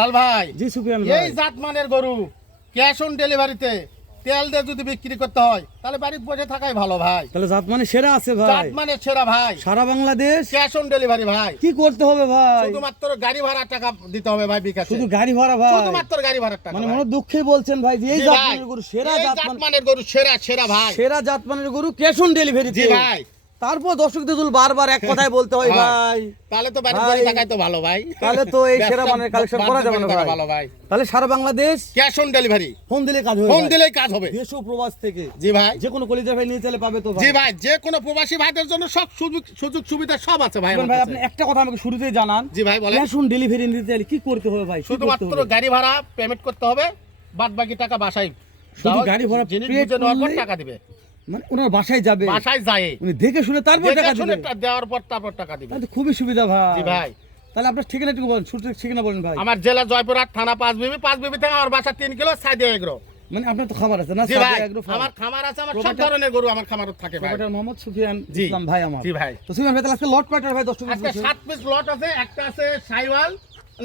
লাল ভাই জি সুফিয়ান এই ভাই। জাতমানের গরু ক্যাশ অন ডেলিভারিতে তেল দিয়ে যদি বিক্রি করতে হয় তাহলে বাড়িতে বসে থাকাই ভালো ভাই। তাহলে জাত মানে সেরা আছে ভাই। জাতমানের সেরা ভাই। সারা বাংলাদেশ? ক্যাশ অন ডেলিভারি ভাই। কি করতে হবে ভাই? শুধুমাত্র গাড়ি ভাড়ার টাকা দিতে হবে ভাই বিকাশে। শুধু গাড়ি ভাড়া ভাই। শুধুমাত্র গাড়ি ভাড়ার টাকা মানে মনে দুঃখে বলছেন ভাই যে এই জি জাত মানের গরু সেরা জাত মানে জাতমানের গরু সেরা সেরা ভাই। সেরা জাত মানের গরু ক্যাশ অন ডেলিভারি ভাই। তারপর দর্শকদের যদি বারবার এক কথাই বলতে হয় হ্যাঁ। ভাই। তাহলে তো ভাই, বসে থাকাই তো ভালো ভাই। তাহলে তো এই সেরা মানের কালেকশন করা যাবে না ভাই। ভালো ভাই। তাহলে সারা Bangladesh cash on delivery. Phone দিলে কাজ হবে ফোন। দিলেই কাজ হবে। দেশ ও প্রবাস থেকে। জি ভাই। যে কোনো কলিজা ভাই নিয়ে চলে পাবে তো ভাই। জি ভাই যে কোনো প্রবাসী ভাইদের জন্য সব সুযোগ সুযোগ সুবিধা সব আছে ভাই ভাই আপনি একটা কথা আমাকে শুরুতেই জানান। জি ভাই বলেন। ক্যাশ অন ডেলিভারি নিতে চাইলে কি করতে হবে ভাই? করতে শুধুমাত্র গাড়ি ভাড়া পেমেন্ট করতে হবে বাদ বাকি টাকা বাসায় শুধু গাড়ি ভাড়া জিনিস বুঝে নেওয়ার পর টাকা দিবে। মানে ওনার বাসায় যাবে। বাসায় যায়। উনি দেখে শুনে তারপর দেখে টাকা শুনে দিবে। দেওয়ার পর তারপর টাকা দিবে। তাহলে খুবই সুবিধা ভাই। ভাই। তাহলে আপনার ঠিকানা একটু বলেন শুরু ঠিকানা বলেন ভাই। আমার জেলা জয়পুরহাট থানা পাঁচ বিবি পাঁচ বিবি থেকে আমার বাসা তিন কিলো সাইডে এগ্রো। মানে আপনার তো খাবার আছে না? আমার খামার আছে আমার সব ধরনের গরু আমার খামার থাকে ভাই। প্রোপাইটার মোহাম্মদ সুফিয়ান। ইসলাম ভাই আমার। জি ভাই। তো সুফিয়ান ভাই তাহলে আজকে লট পাইটার ভাই? দশ টাকা আজকে সাত পিস লট আছে একটা আছে সাইওয়াল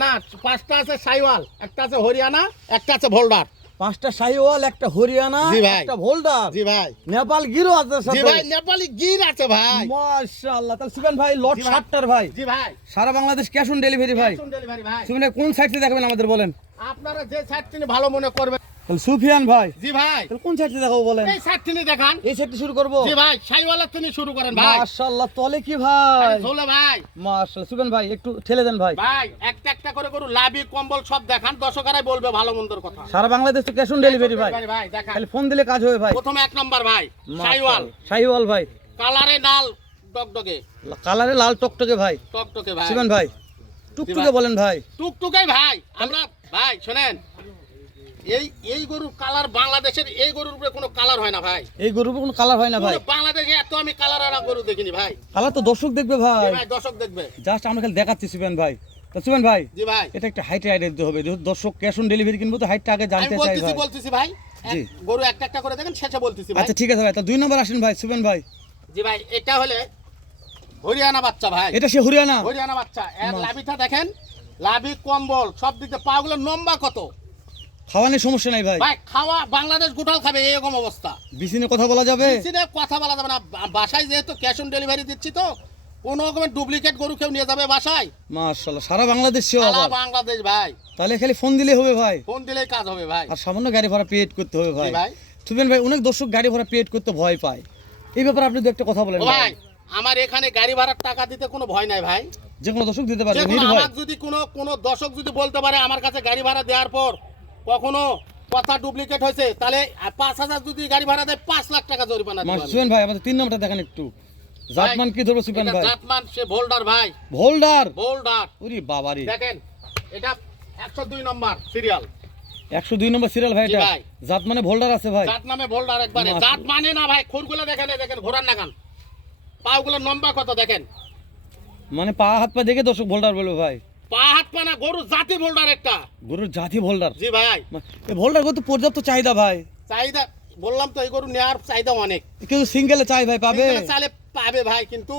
না পাঁচটা আছে সাইওয়াল একটা আছে হরিয়ানা একটা আছে ভোল্ডার পাঁচটা সাইওয়াল একটা হরিয়ানা একটা ভোল্ডার। জি ভাই। নেপাল গিরো আছে জি ভাই নেপালি গির আছে ভাই। মাশাআল্লাহ তাহলে সুবেন ভাই লট জি ভাই। সাতটার ভাই। জি ভাই। সারা বাংলাদেশ ক্যাশ অন ডেলিভারি ভাই। ডেলিভারি ভাই। সুবেন কোন সাইড দেখবেন দেখাবেন আমাদের বলেন? আপনারা যে সাইড তিনি ভালো মনে করবেন। সুফিয়ান ভাই জি ভাই। তাহলে কোন সাইড দেখাবো বলেন? এই সাইড দেখান। এই সাইডটা শুরু করব। জি ভাই শুরু করেন ভাই। মাশাআল্লাহ তলে কি ভাই? ঝোলে ভাই। মাশাআল্লাহ সুফিয়ান ভাই একটু ঠেলে দেন ভাই। ভাই একটা একটা করে গরু লাভি কম্বল সব দেখান দর্শকেরাই বলবে ভালো মন্দর কথা। সারা বাংলাদেশ তো ক্যাশ অন ডেলিভারি ভাই। ভাই দেখান। খালি ফোন দিলে কাজ হবে ভাই। প্রথমে এক নম্বর ভাই সাইওয়াল শাহিওয়াল। ভাই। কালারে লাল টকটকে। কালারে লাল টকটকে ভাই। টকটকে ভাই। সুফিয়ান ভাই টুকটুকে বলেন ভাই। টুকটুকে ভাই আমরা ভাই শোনেন। এই এই গরুর কালার বাংলাদেশের এই গরুর উপরে কোনো কালার হয় না ভাই। এই গরুর কোনো কালার হয় না ভাই। বাংলাদেশে এত আমি কালার আনা গরু দেখিনি ভাই। কালার তো দর্শক দেখবে ভাই। ভাই দর্শক দেখবে। জাস্ট আমরা খালি দেখাচ্ছি সুফিয়ান ভাই। তো ভাই জি ভাই। এটা একটা হাইটে আইডিয়া দিতে হবে। দর্শক ক্যাশ অন ডেলিভারি কিনবো তো হাইটটা আগে জানতে চাই বলতেছি ভাই। বলতেছি ভাই। গরু একটা একটা করে দেখেন শেষে বলতেছি ভাই। আচ্ছা ঠিক আছে ভাই। তা দুই নম্বর আসেন ভাই সুফিয়ান ভাই। জি ভাই এটা হলে হরিয়ানা বাচ্চা ভাই। এটা সে হরিয়ানা। হরিয়ানা বাচ্চা। এর লাভিটা দেখেন লাভি কম্বল সব দিকে পাগুলো লম্বা কত? খাওয়ানোর সমস্যা নাই ভাই। ভাই খাওয়া বাংলাদেশ গোটাল খাবে এরকম অবস্থা। বিসিনে কথা বলা যাবে? মেশিনে কথা বলা যাবে না। বাসায় যেহেতু ক্যাশ অন ডেলিভারি দিচ্ছি তো কোনো রকমের ডুপ্লিকেট গরু কেউ নিয়ে যাবে বাসায়। মাশাআল্লাহ সারা বাংলাদেশ সারা বাংলাদেশ ভাই। তাহলে খালি ফোন দিলে হবে ভাই। ফোন দিলেই কাজ হবে ভাই। আর সামান্য গাড়ি ভাড়া পেড করতে হবে ভাই। ভাই। সুফিয়ান ভাই অনেক দর্শক গাড়ি ভাড়া পেড করতে ভয় পায়। এই ব্যাপারে আপনি দু একটা কথা বলেন ভাই আমার এখানে গাড়ি ভাড়ার টাকা দিতে কোনো ভয় নাই ভাই। যে কোনো দর্শক দিতে আমার যদি কোনো কোনো দর্শক যদি বলতে পারে আমার কাছে গাড়ি ভাড়া দেওয়ার পর কখনো কথা ডুপ্লিকেট হয়েছে তাহলে পাঁচ হাজার যদি গাড়ি ভাড়া দেয় পাঁচ লাখ টাকা জরিমানা। সুফিয়ান ভাই আমাদের তিন নম্বরটা দেখেন একটু। জাতমান কি ধরবো এটা ভাই? জাতমান সে ভোল্ডার ভাই। ভোল্ডার ভোল্ডার ওরে বাবারি দেখেন এটা একশো দুই নম্বর সিরিয়াল একশো দুই নম্বর সিরিয়াল ভাই এটা। জাত মানে ভোল্ডার আছে ভাই। জাত নামে ভোল্ডার একবারে। জাত মানে না ভাই খুরগুলো দেখেন দেখেন ঘোড়ার নাগান পাগুলো লম্বা কত দেখেন। মানে পা হাত পা দেখে দর্শক ভোল্ডার বলব ভাই। পা হাত পা না গরু জাতি ভোল্ডার একটা। গরুর জাতি ভোল্ডার জি ভাই। এই ভোল্ডার কত পর্যাপ্ত চাহিদা ভাই। চাহিদা বললাম তো এই গরু নেওয়ার চাহিদা অনেক। কিন্তু সিঙ্গেলে চাই ভাই পাবে? পাবে ভাই কিন্তু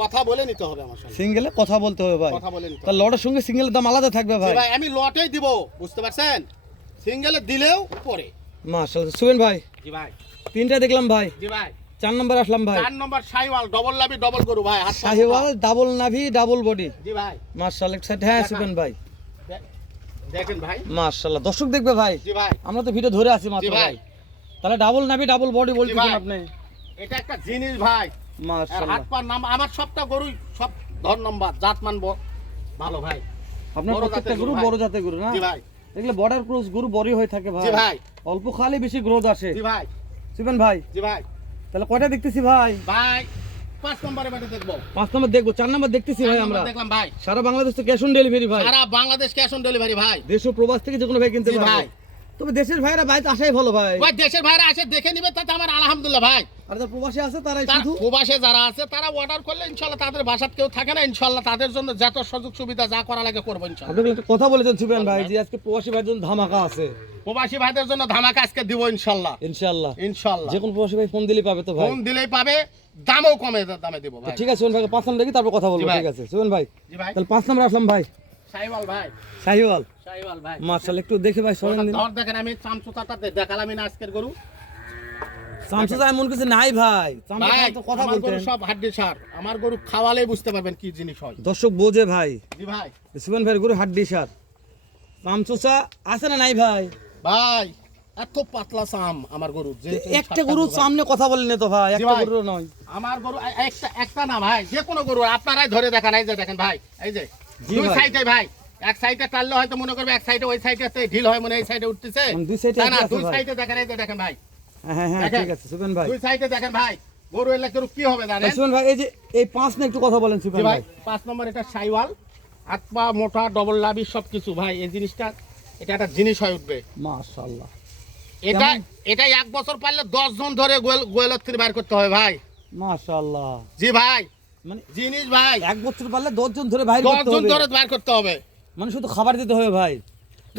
কথা বলে নিতে হবে আমার সঙ্গে। সিঙ্গেলে কথা বলতে হবে ভাই। কথা বলে নিতে লটের সঙ্গে সিঙ্গেলের দাম আলাদা থাকবে ভাই। ভাই আমি লটেই দিব বুঝতে পারছেন? সিঙ্গেলে দিলেও পরে। মাশাআল্লাহ সুবেন ভাই। জি ভাই। তিনটা দেখলাম ভাই। জি ভাই। চার নম্বর আসলাম ভাই। চার নম্বর সাইওয়াল ডবল লাভি ডবল গরু ভাই শাহিওয়াল ডাবল নাভি ডাবল বডি জি ভাই। মাশাআল্লাহ সাইড হ্যাঁ। সুবেন ভাই। দেখেন ভাই। মাশাআল্লাহ দর্শক দেখবে ভাই। জি ভাই। আমরা তো ভিডিও ধরে আছি মাত্র ভাই। তাহলে ডাবল নাভি ডাবল বডি বলতেছেন আপনি। এটা একটা জিনিস ভাই। আর মাশাআল্লাহ। হাত পা নাম আমার সবটা গরুই সব ধর নম্বর জাত মানব ভালো ভাই। আপনার প্রত্যেকটা গরু গরু বড় জাতের গরু না? জি ভাই। এগুলো বর্ডার ক্রস গরু বড়ই হয়ে থাকে ভাই জি ভাই। অল্প খালি বেশি গ্রোথ আসে। জি ভাই। সুবেন ভাই। জি ভাই। তাহলে কয়টা দেখতেছি ভাই? ভাই পাঁচ নম্বরে বেটে দেখব। পাঁচ নম্বর দেখব চার নম্বর দেখতেছি ভাই আমরা। দেখলাম ভাই। সারা বাংলাদেশ তো ক্যাশ অন ডেলিভারি ভাই। সারা বাংলাদেশ ক্যাশ অন ডেলিভারি ভাই। দেশ ও প্রবাস থেকে যে কোনো ভাই কিনতে ভাই। তবে দেশের ভাইরা বাইরে আসাই ভালো ভাই। ভাই দেশের ভাইরা আসে দেখে নিবে তাতে আমার আলহামদুলিল্লাহ ভাই। আর যারা প্রবাসী আছে তার শুধু প্রবাসে যারা আছে তারা অর্ডার করলে তাদের কেউ থাকে না। ইনশাল্লাহ তাদের জন্য যত সুযোগ সুবিধা যা করা লাগে করব কথা বলেছেন সুবেন ভাই যে আজকে প্রবাসী ভাইদের জন্য ধামাকা আছে। প্রবাসী ভাইদের জন্য ধামাকা আজকে দিব ইনশাল্লাহ। ইনশাআল্লাহ ইনশাল্লাহ। যে কোনো প্রবাসী ভাই ফোন দিলে পাবে তো ভাই। ফোন দিলেই পাবে দামও কমে দামে দিব ভাই। ঠিক আছে সুবেন ভাই পাঁচ নম্বর দেখি তারপর কথা বলব ঠিক আছে। সুবেন ভাই জি ভাই। তাহলে পাঁচ নম্বর আসলাম ভাই। সাইওয়াল ভাই। শাহিওয়াল সাইওয়াল ভাই। মার্শাল একটু দেখে ভাই সরেন দিন। ধর দেখেন আমি চামচুতাটা দেখালাম না আজকের গরু। চামচা এমন কিছু নাই ভাই। চামচা ভাই তো কথা বলতেন। সব হাড্ডি সার। আমার গরু খাওয়ালেই বুঝতে পারবেন কি জিনিস হয়। দর্শক বোঝে ভাই। জি ভাই। সুমন ভাইয়ের গরু হাড্ডি সার। চামচা আছে না নাই ভাই? ভাই এত পাতলা চাম আমার গরু যে একটা গরু সামনে কথা বলেন তো ভাই একটা গরু নয়। আমার গরু একটা একটা না ভাই যে কোনো গরু আপনারাই ধরে দেখান এই যে দেখেন ভাই এই যে দুই। সাইডে ভাই এক সাইডে টানলে হয়তো মনে করবে এক সাইডে ওই সাইডে ঢিল হয় মনে এই সাইডে উঠতেছে। দুই side এ না, দুই সাইডে দেখেন এই যে দেখেন ভাই। হ্যাঁ হ্যাঁ ঠিক আছে সুপেন ভাই। দুই সাইডে দেখেন ভাই গরু এলে গরু কি হবে জানেন? সুপেন ভাই এই যে এই পাঁচ না একটু কথা বলেন জি সুপেন ভাই। পাঁচ নম্বর এটা সাইওয়াল হাত পা মোটা ডবল লাভি সব কিছু ভাই এই জিনিসটা এটা একটা জিনিস হয়ে উঠবে। মাশাআল্লাহ। এটা এটা এক বছর পারলে দশ জন ধরে গোয়েল গোয়েলত থেকে বার করতে হবে ভাই। মাশাআল্লাহ। জি ভাই। মানে জিনিস ভাই। এক বছর পারলে দশ জন ধরে ভাই দশ জন ধরে বার করতে হবে। মানে শুধু খাবার দিতে হবে ভাই।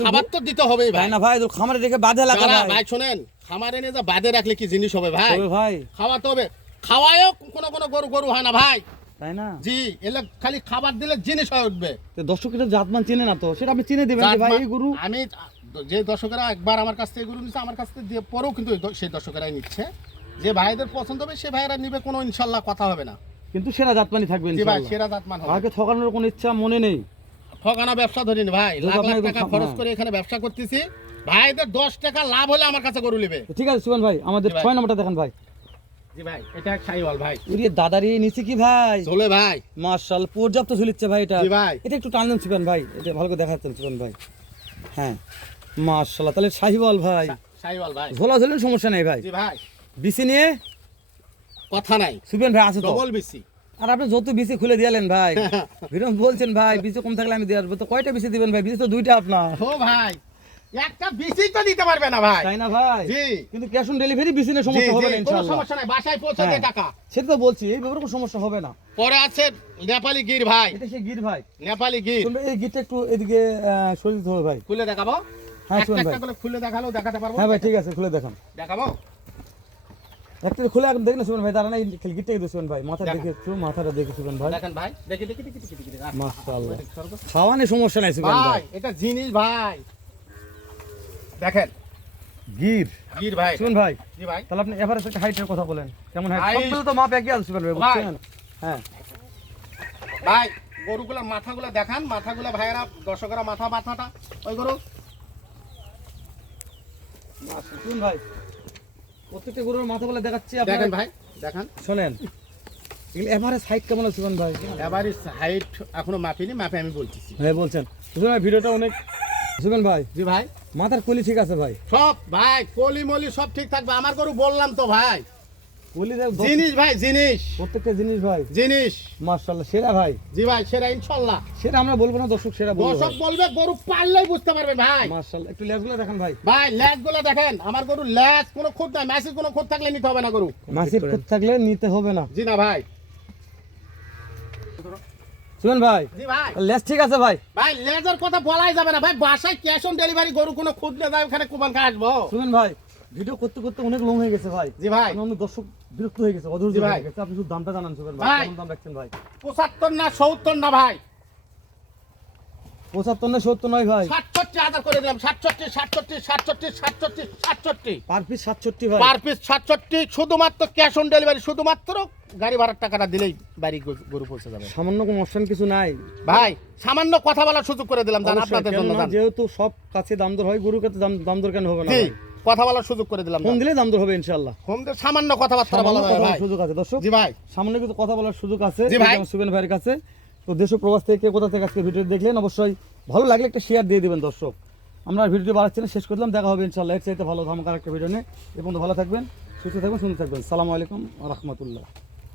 খাবার তো দিতে হবে ভাই। না ভাই? খামারে রেখে বাঁধে লাগা ভাই। শোনেন। খামারে নিয়ে যা বাদে রাখলে কি জিনিস হবে ভাই? ভাই। খাওয়াতে হবে। খাওয়ায়ও কোনো কোনো গরু গরু হয় না ভাই। তাই না? জি এলে খালি খাবার দিলে জিনিস হয়ে উঠবে। তো দর্শক জাতমান চিনে না তো সেটা আপনি চিনে দিবেন ভাই এই গরু আমি যে দর্শকেরা একবার আমার কাছ থেকে গরু নিচ্ছে আমার কাছ থেকে দিয়ে পরেও কিন্তু সেই দর্শকেরাই নিচ্ছে। যে ভাইদের পছন্দ হবে সে ভাইরা নিবে কোনো ইনশাল্লাহ কথা হবে না। কিন্তু সেরা জাতমানি থাকবে ভাই ইনশাআল্লাহ সেরা জাতমান হবে। কাউকে ঠকানোর কোনো ইচ্ছা মনে নেই। ঠকানা ব্যবসা ধরিনি ভাই লাখ লাখ টাকা খরচ হ্যাঁ। করে এখানে ব্যবসা করতেছি। ভাইদের দশ টাকা লাভ হলে আমার কাছে গরু নেবে। ঠিক আছে সুমন ভাই আমাদের ছয় নম্বরটা দেখেন ভাই। ভাই এটা এক ভাই। উড়ি দাদারি নিচে কি ভাই? চলে ভাই। মার্শাল পর্যাপ্ত ঝুলিচ্ছে ভাই এটা। ভাই। এটা একটু টানলেন সুপেন ভাই। এটা ভালো করে দেখাচ্ছেন সুপেন ভাই। হ্যাঁ। মার্শাল্লাহ তাহলে শাহিওয়াল ভাই। সাইওয়াল ভাই। ঝোলা ঝোলের সমস্যা নেই ভাই। ভাই। বিসি নিয়ে? কথা নাই। সুপেন ভাই আছে তো। ডবল বেশি আর আপনি যত বিসি খুলে দিলেন ভাই। বিরম বলছেন ভাই বিসি কম থাকলে আমি দিয়ে আসব। তো কয়টা বিসি দিবেন ভাই? বিসি তো দুইটা আপনার। ও ভাই। একটা বেশি তো দিতে পারবে না ভাই তাই না ভাই জি কিন্তু ক্যাশ অন ডেলিভারি বিসি জি, সমস্যা হবে না ইনশাআল্লাহ সমস্যা নাই বাসায় পৌঁছে দিয়ে হ্যাঁ। টাকা সেটা তো বলছি এই ব্যাপারে কোনো সমস্যা হবে না পরে আছে নেপালি গির ভাই এটা সেই গির ভাই নেপালি গির শুনবে এই গিরটা একটু এদিকে ভাই খুলে দেখাবো হ্যাঁ, একটা শুনুন একটা ভাই। করে খুলে দেখালেও দেখাতে পারব হ্যাঁ ভাই ঠিক আছে খুলে দেখান দেখাবো একটা খুলে একদম দেখেন ভাই দাঁড়ান এই গিরটা দেখে শুনুন ভাই মাথা দেখে একটু মাথাটা দেখে ভাই দেখেন ভাই দেখি দেখি দেখি দেখি দেখি, আচ্ছা, মাশাআল্লাহ খাওয়ানোর সমস্যা নাই ভাই এটা জিনিস ভাই দেখেন। গির। গির ভাই। শুনুন ভাই জি ভাই। তাহলে আপনি এভারেজ একটা হাইটের কথা বলেন। কেমন হাইট সবগুলো তো মাপ একই আছে ভাই ভাই। বুঝছেন? হ্যাঁ। ভাই গরুগুলোর মাথাগুলো দেখান। মাথাগুলো ভাইয়েরা দর্শকরা মাথা মাথাটা। ওই গরু। শুনুন ভাই প্রত্যেকটা গরুর মাথা দেখাচ্ছি দেখেন ভাই দেখান। শোনেন এগুলো এভারেজ হাইট কেমন আছে ভাই? এবারে হাইট এখনও মাপিনি মাপে আমি বলতেছি। হ্যাঁ বলছেন। ভিডিওটা অনেক সুগান ভাই জি ভাই। মাথার কলি ঠিক আছে ভাই? সব ভাই কলি মলি সব ঠিক থাকবে। আমার গরু বললাম তো ভাই। কলি জিনিস ভাই জিনিস। প্রত্যেকটা জিনিস ভাই। জিনিস। মার্শাল্লাহ সেরা ভাই। জি ভাই সেরা ইনশাল্লাহ। সেটা আমরা বলব না দর্শক সেরা বলব দর্শক বলবে গরু পারলেই বুঝতে পারবে ভাই। মার্শাল্লাহ একটু লেজগুলো দেখেন ভাই। ভাই ল্যাজগুলো দেখেন আমার গরু ল্যাজ কোনো খুঁত নাই ম্যাসেজ কোনো খুঁত থাকলে নিতে হবে না গরু। মাসির খুঁত থাকলে নিতে হবে না। জি না ভাই। শুনুন ভাই লেস লেজ ঠিক আছে ভাই। ভাই লেজার কথা বলাই যাবে না। ভাই বাসায় ক্যাশ অন ডেলিভারি গরু কোনো খুদ নিয়ে যায় ওখানে কুপন খাই আসব। সুমন ভাই ভিডিও করতে করতে অনেক লং হয়ে গেছে ভাই। জি ভাই। আমি দর্শক বিরক্ত হয়ে গেছে অধৈর্য। হয়ে গেছে। আপনি শুধু দামটা জানান সুমন ভাই দাম রাখছেন ভাই? পঁচাত্তর না সত্তর না ভাই। পঁচাত্তর না সত্তর নয় ভাই। সাতষট্টি হাজার করে দিলাম সাতষট্টি সাতষট্টি সাতষট্টি সাতষট্টি সাতষট্টি। পার পিস সাতষট্টি ভাই। পার পিস সাতষট্টি শুধুমাত্র ক্যাশ অন ডেলিভারি শুধুমাত্র গাড়ি ভাড়ার টাকাটা দিলেই বাড়ি গরু- পৌঁছে যাবে। সামান্য কোনো অপশন কিছু নাই। ভাই সামান্য কথা বলার সুযোগ করে দিলাম জান আপনাদের জন্য যেহেতু সব কাছে দাম দর হয় গরুর কাছে দাম দর কেন হবে না কথা বলার সুযোগ করে দিলাম ফোন দিলে দাম দর হবে ইনশাল্লাহ ফোন দিয়ে সামান্য কথাবার্তা বলা যাবে সুযোগ আছে দর্শক। জি ভাই। সামনে কিছু কথা বলার সুযোগ আছে জি ভাই। সুবেন ভাইয়ের কাছে। তো দেশ প্রবাস থেকে কোথা থেকে আজকে ভিডিও দেখলেন, অবশ্যই ভালো লাগলে একটা শেয়ার দিয়ে দেবেন দর্শক। আমরা ভিডিওটি বাড়াচ্ছি শেষ করলাম, দেখা হবে ইনশাল্লাহ এর চাইতে ভালো ধমকার একটা ভিডিও নিয়ে। এবং ভালো থাকবেন, সুস্থ থাকবেন, সুন্দর থাকবেন। সালামু আলাইকুম রহমতুল্লাহ।